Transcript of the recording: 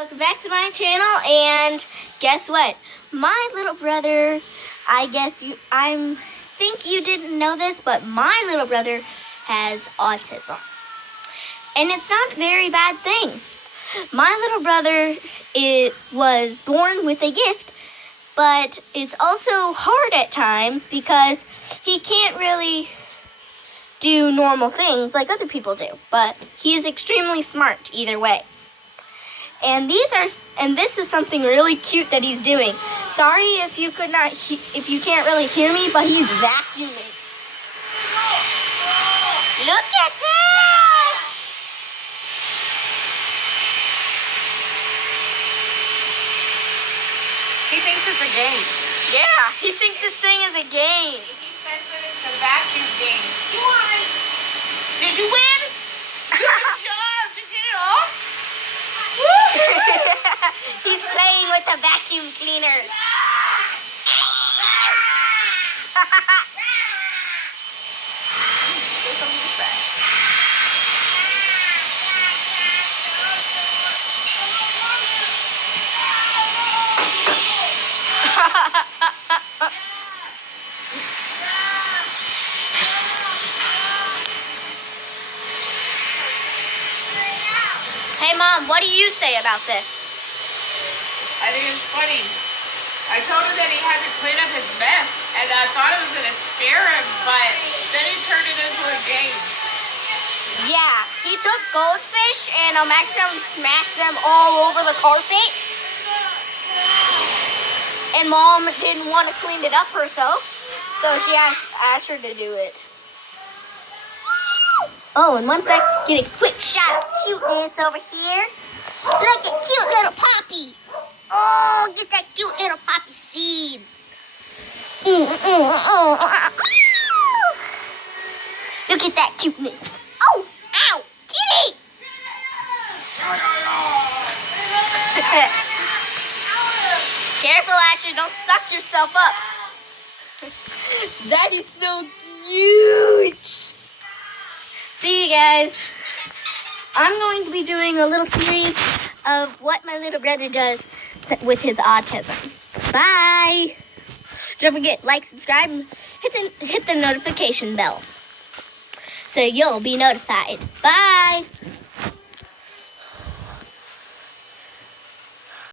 Welcome back to my channel, and guess what? My little brother, I think you didn't know this, but my little brother has autism. And it's not a very bad thing. My little brother was born with a gift, but it's also hard at times because he can't really do normal things like other people do, but he is extremely smart either way. And this is something really cute that he's doing. Sorry if you can't really hear me, but he's vacuuming. Look at this! He thinks it's a game. Yeah, he thinks this thing is a game. He says that it's a vacuum game. You won! Did you win? Good job! Did you get it off? He's playing with a vacuum cleaner. Hey Mom, what do you say about this? I think it's funny. I told him that he had to clean up his mess, and I thought it was going to scare him, but then he turned it into a game. Yeah, he took goldfish and accidentally smashed them all over the carpet. And Mom didn't want to clean it up herself, so she asked her to do it. Oh, and one sec, get a quick shot of cuteness over here. Look at cute little Poppy. Oh, get that cute little Poppy seeds. Look at that cuteness. Oh, ow, kitty. Careful, Asher, don't suck yourself up. That is so cute. See you guys. I'm going to be doing a little series of what my little brother does with his autism. Bye. Don't forget, like, subscribe, and hit the notification bell so you'll be notified. Bye.